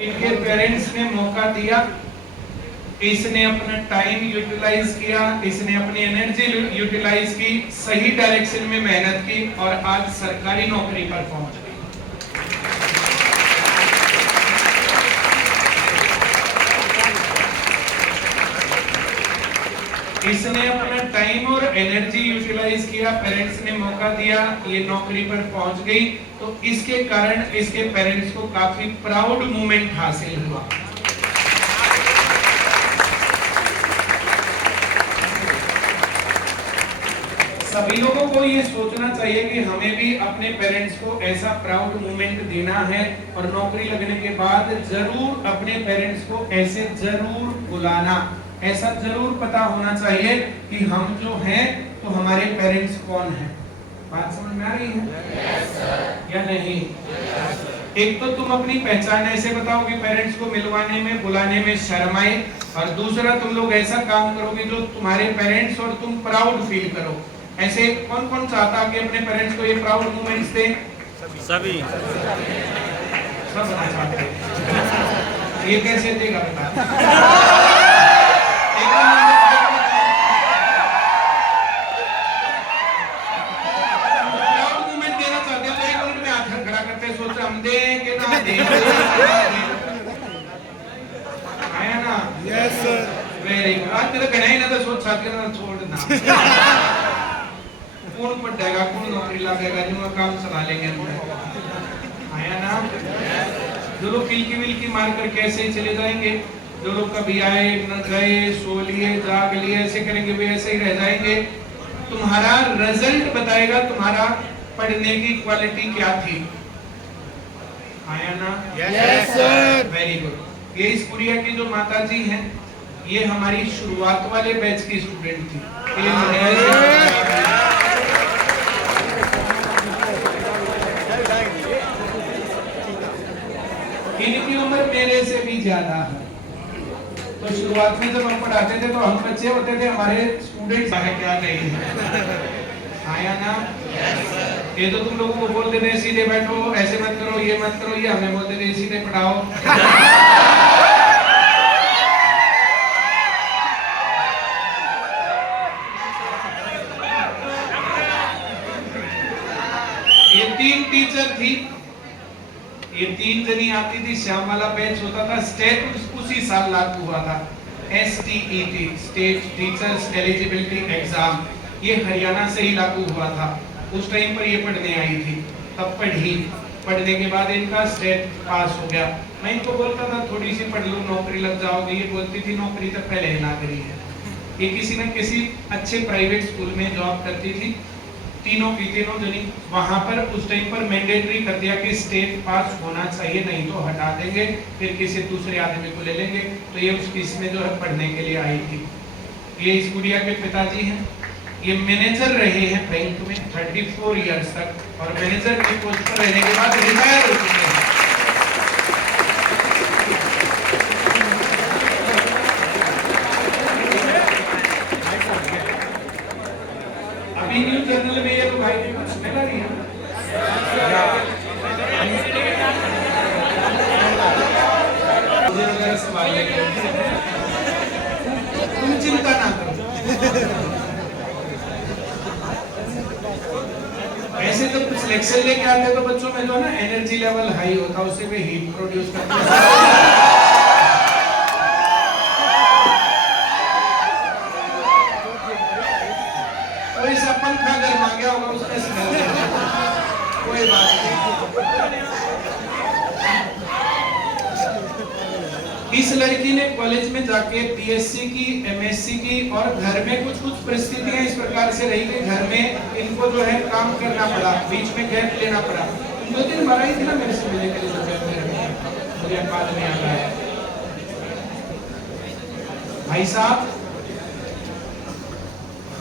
इनके पेरेंट्स ने मौका दिया, इसने अपना टाइम यूटिलाइज किया, इसने अपनी एनर्जी यूटिलाइज की, सही डायरेक्शन में मेहनत की और आज सरकारी नौकरी पर पहुंच गई। इसने अपना टाइम और एनर्जी यूटिलाइज किया, पेरेंट्स ने मौका दिया, ये नौकरी पर पहुंच गई। तो इसके कारण इसके पेरेंट्स को काफी प्राउड मोमेंट हासिल हुआ। सभी लोगों को ये सोचना चाहिए कि हमें भी अपने पेरेंट्स को ऐसा प्राउड मोमेंट देना है और नौकरी लगने के बाद जरूर अपने पेरेंट्स को ऐसे जरूर बुलाना, ऐसा जरूर पता होना चाहिए कि हम जो हैं तो हमारे पेरेंट्स कौन हैं। बात समझ में आ रही है? yes, या नहीं? yes, एक तो तुम अपनी पहचान ऐसे बताओ कि पेरेंट्स को मिलवाने में बुलाने में शर्म आए, और दूसरा तुम लोग ऐसा काम करोगे जो तुम्हारे पेरेंट्स और तुम प्राउड फील करो। ऐसे कौन कौन चाहता कि अपने पेरेंट्स को ये प्राउड मोमेंट्स दे? सभी सब चाहते हैं। ये कैसे देगा बता? प्राउड मोमेंट देना चाहते हैं तो एक मिनट में हाथ खड़ा करते सोच हम दें कि ना दें। आया ना? Yes sir, very good. आज तेरा कहना ही ना तो सोच साथ के ना छोड़ना। कौन पढ़ेगा, कौन नौकरी लगेगा, जो काम चला लेंगे हम। आया ना? जो लोग किलकी मार कर कैसे चले जाएंगे, जो लोग कभी आए न गए, सो लिए जाग लिए, ऐसे करेंगे वे ऐसे ही रह जाएंगे। तुम्हारा रिजल्ट बताएगा तुम्हारा पढ़ने की क्वालिटी क्या थी। आया ना? Yes sir, very good. ये इस कुरिया की जो माता जी हैं, ये हमारी शुरुआत वाले बैच की स्टूडेंट थी। इनकी उम्र मेरे से भी ज्यादा है। तो शुरुआत में जब हम पढ़ाते थे तो हम बच्चे होते थे, हमारे स्टूडेंट्स है क्या नहीं है। आया ना? ये तो तुम लोगों को बोल देते सीधे बैठो, ऐसे मत करो, ये मत करो, ये हमें बोलते थे सीधे पढ़ाओ। ये 3 टीचर थी, ये 3 जनी आती थी, श्याम वाला बैच होता था, स्टेट उसी साल लागू हुआ था, STET state teachers eligibility exam, ये हरियाणा से ही लागू हुआ था। उस टाइम पर ये पढ़ने आई थी, तब पढ़ने के बाद इनका स्टेट पास हो गया। मैं इनको बोलता था थोड़ी सी पढ़ लो नौकरी लग जाओगे, ये बोलती थी नौकरी तो पहले ही ना करी है। ये किसी न किसी अच्छे प्राइवेट स्कूल में जॉब करती थी, तीनों जनी। वहां पर उस टाइम पर मैंडेटरी कर दिया कि स्टेट पास होना चाहिए, नहीं तो हटा देंगे, फिर किसी दूसरे आदमी को ले लेंगे। तो ये उस इसमें जो है पढ़ने के लिए आई थी। ये इस गुड़िया के पिताजी हैं, ये मैनेजर रहे हैं बैंक में 34 इयर्स तक, और मैनेजर की पोस्ट पर रहने के बाद रिटायर हो चुके हैं। अभी न्यूज चैनल में ये तो भाई ने कुछ मिला नहीं है। तुम चिंता ना करो। ऐसे जब सिलेक्शन लेके आते तो बच्चों में जो है ना एनर्जी लेवल हाई होता है, उससे वे हीट प्रोड्यूस करते हैं। कोई सा पंखा गर्म आ गया होगा उसमें स्मेल, कोई बात नहीं। इस लड़की ने कॉलेज में जाके BSc की, MSc की, और घर में कुछ परिस्थितियां इस प्रकार से रही कि घर में इनको जो है काम करना पड़ा, बीच में गैप लेना पड़ा। 2 दिन बार आई थी ना मेरे से मिलने के लिए, मुझे बाद में आ रहा है भाई साहब।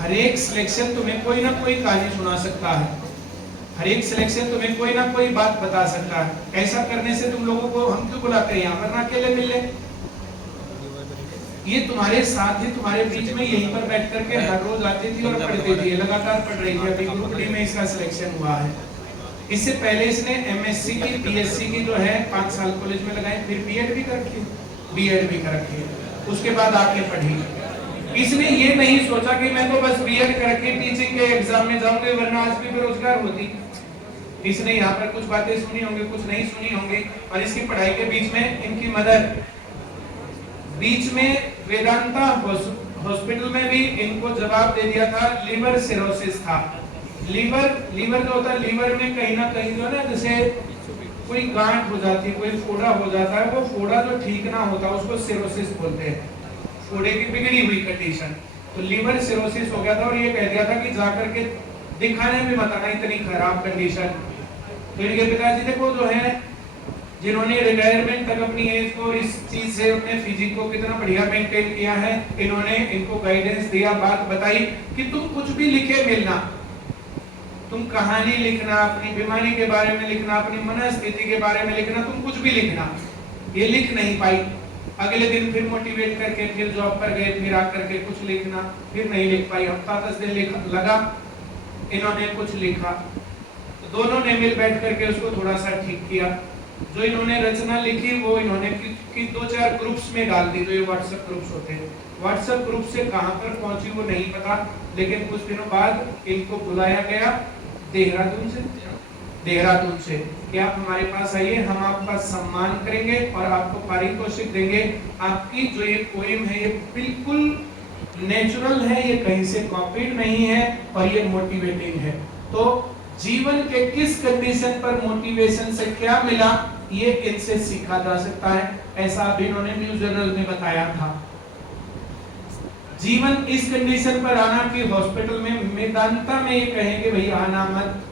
हर एक सिलेक्शन तुम्हें कोई ना कोई कहानी सुना सकता है, हर एक सिलेक्शन तुम्हें कोई ना कोई बात बता सकता है। ऐसा करने से तुम लोगों को हम क्यों बुलाते हैं यहाँ पर, ना अकेले मिल ले। ये तुम्हारे साथ ही तुम्हारे बीच में यहीं पर बैठ करके हर रोज आती थी और पढ़ती थी, लगातार पढ़ रही थी। अभी ग्रुप डी में इसका सिलेक्शन हुआ है। इससे पहले इसने एमएससी की बीएससी की जो है 5 साल कॉलेज में लगाए, फिर बीएड भी कर रखी, बीएड भी कर रखी, उसके बाद आके पढ़ी। इसने ये नहीं सोचा कि मैं तो बस बीएड करके टीचिंग के एग्जाम में जाऊंगी वरना आज भी बेरोजगार होती। इसने यहाँ पर कुछ बातें सुनी होंगी, कुछ नहीं सुनी होंगी। और इसकी पढ़ाई के बीच में इनकी मदर बीच में वेदांता हॉस्पिटल में भी इनको जवाब दे दिया था, लीवर सिरोसिस था। लीवर जो होता है, लीवर में कहीं ना कहीं जो है ना, जैसे कोई गांठ हो जाती है, कोई फोड़ा हो जाता है, वो फोड़ा जो ठीक ना होता उसको सिरोसिस बोलते हैं, फोड़े की बिगड़ी हुई कंडीशन। तो लीवर सिरोसिस हो गया था और ये कह दिया था कि जाकर के दिखाने में मत आना, इतनी खराब कंडीशन। तो इनके पिताजी देखो जो है, जिन्होंने रिटायरमेंट तक अपनी एज को इस चीज से अपने फिजिक को कितना बढ़िया मेंटेन किया है, इन्होंने इनको गाइडेंस दिया, बात बताई कि तुम कुछ भी लिखे मिलना, तुम कहानी लिखना, अपनी बीमारी के बारे में लिखना, अपनी मनस्थिति के बारे में लिखना, तुम कुछ भी लिखना। ये लिख नहीं पाई। अगले दिन फिर मोटिवेट करके फिर जॉब पर गए, फिर आकर के कुछ लिखना, फिर नहीं लिख पाई। हफ्ता 10 दिन लगा, इन्होंने कुछ लिखा, तो दोनों ने मिल बैठ करके उसको थोड़ा सा ठीक किया। जो इन्होंने रचना लिखी वो इन्होंने 2-4 ग्रुप्स में डाल दी, जो ये व्हाट्सएप ग्रुप्स होते हैं। व्हाट्सएप ग्रुप से कहां पर पहुंची वो नहीं पता, लेकिन कुछ दिनों बाद इनको बुलाया गया देहरादून से कि आप हमारे पास आइए, हम आपका सम्मान करेंगे और आपको पारितोषिक देंगे। आपकी जो ये पोएम है ये बिल्कुल नेचुरल है, ये कहीं से कॉपीड नहीं है और ये मोटिवेटिंग है। तो जीवन के किस कंडीशन पर मोटिवेशन से क्या मिला, ये इनसे सीखा जा सकता है। ऐसा अब इन्होंने न्यूज जर्नल में बताया था। जीवन इस कंडीशन पर आना कि हॉस्पिटल में मेदांता में ये कहेंगे भैया आना मत,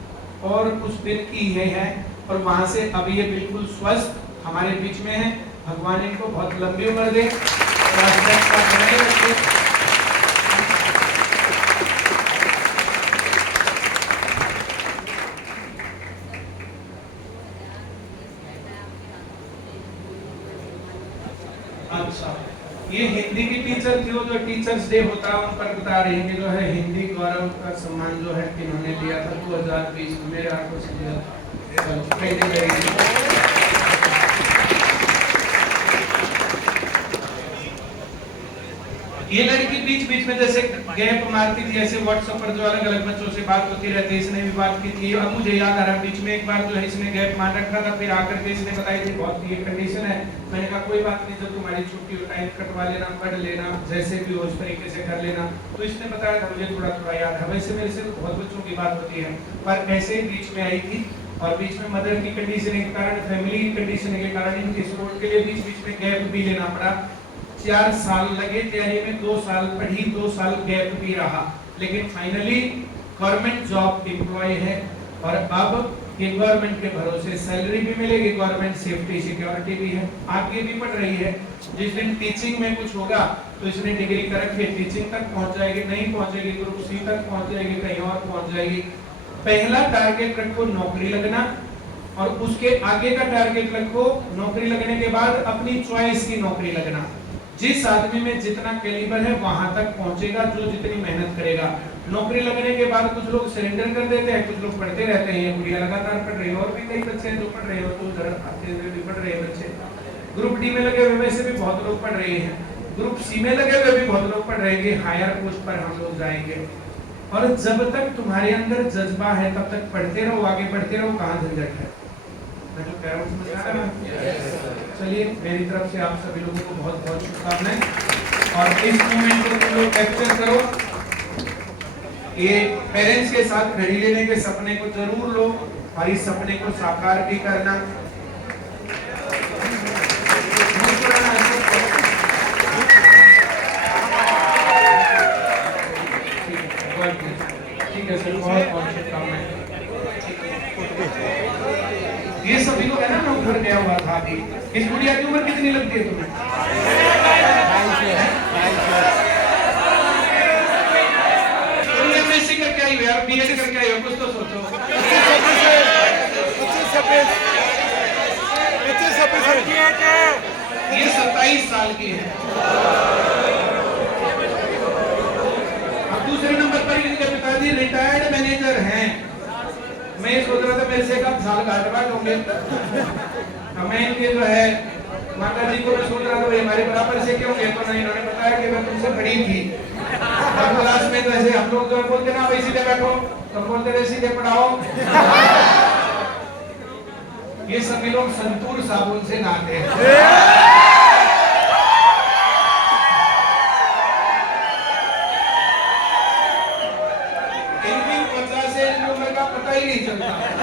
और कुछ दिन की है और वहां से अब ये बिल्कुल स्वस्थ हमारे बीच में है। भगवान इनको बहुत लंबी उम्र दे। अच्छा, ये हिंदी की टीचर थी, वो जो टीचर्स डे होता है उन पर बता रही है कि जो है हिंदी गौरव का सम्मान जो है इन्होंने लिया था 2020 में, मेरे हाथों से लिया था। ये लड़की बीच में जैसे गैप मारती थी, ऐसे व्हाट्सएप पर जो अलग अलग बच्चों से बात होती रहती है, इसने भी बात की थी। अब मुझे याद आ रहा है बीच में एक बार जो है इसने गैप मार रखा था, फिर आकर के इसने बताई थी बहुत ये कंडीशन है। मैंने कहा कोई बात नहीं, जब तुम्हारी छुट्टी हो टाइम कटवा लेना, पढ़ लेना, जैसे भी हो उस तरीके से कर लेना। तो इसने बताया था, मुझे थोड़ा याद है। वैसे मेरे से बहुत बच्चों की बात होती है, पर ऐसे ही बीच में आई थी और बीच में मदर की कंडीशन के कारण, फैमिली की कंडीशन के कारण इनके स्पोर्ट के लिए बीच में गैप भी लेना पड़ा। 4 साल लगे तैयारी में, 2 साल पढ़ी, 2 साल गैप भी रहा, लेकिन फाइनली गवर्नमेंट जॉब एम्प्लॉय है और अब ये गवर्नमेंट के भरोसे सैलरी भी मिलेगी, गवर्नमेंट सेफ्टी सिक्योरिटी भी है, आगे भी पढ़ रही है। जिस दिन टीचिंग में कुछ होगा तो इसने डिग्री कर रखी है, टीचिंग तक पहुंच जाएगी, नहीं पहुंचेगी ग्रुप सी तक पहुंच जाएगी, कहीं और पहुंच जाएगी। पहला टारगेट रखो नौकरी लगना, और उसके आगे का टारगेट रखो नौकरी लगने के बाद अपनी चॉइस की नौकरी लगना। जिस आदमी में जितना कैलिबर है वहां तक पहुंचेगा, जो जितनी मेहनत करेगा। नौकरी लगने के बाद कुछ लोग सरेंडर कर देते हैं, कुछ लोग पढ़ते रहते हैं। गुड़िया लगातार पढ़ रही है, और भी कई बच्चे हैं जो पढ़ रहे हो, तो उधर आते हुए भी पढ़ रहे हैं बच्चे। ग्रुप डी में लगे हुए वैसे भी बहुत लोग पढ़ रहे हैं, ग्रुप सी में लगे हुए भी बहुत लोग पढ़ रहे हैं। हायर पोस्ट पर हम लोग जाएंगे, और जब तक तुम्हारे अंदर जज्बा है तब तक पढ़ते रहो, आगे बढ़ते रहो, कहाँ झंझट है। मैं जो कह रहा हूँ समझ आ रहा है? चलिए, मेरी तरफ से आप सभी लोगों को बहुत बहुत शुभकामनाएं, और इस मोमेंट को तुम लोग कैप्चर करो। ये पेरेंट्स के साथ घड़ी लेने के सपने को जरूर लो और इस सपने को साकार भी करना। ठीक है सर, बहुत बहुत शुभकामनाएं। ये सभी लोग है ना, मैं उधर गया हुआ था अभी। इस गुड़िया की उम्र कितनी लगती है तुम्हें? तुम एमएससी करके आई हो यार, बीएड करके आई हो, कुछ तो सोचो। ये 27 साल की है। अब दूसरे नंबर पर इनके पिताजी रिटायर्ड मैनेजर हैं। मैं ये सोच रहा था मेरे से कब साल घाट बांट होंगे। मैं इनके जो है माता जी को मैं सोच रहा था भाई हमारे बराबर से क्यों गए, तो नहीं, इन्होंने बताया कि मैं तुमसे बड़ी थी। हर क्लास में तो ऐसे हम लोग जो बोलते ना भाई सीधे बैठो, तो हम बोलते थे सीधे पढ़ाओ। ये सभी लोग संतूर साबुन से नहाते हैं। इनकी 50 से इनकी उम्र का पता ही नहीं चलता।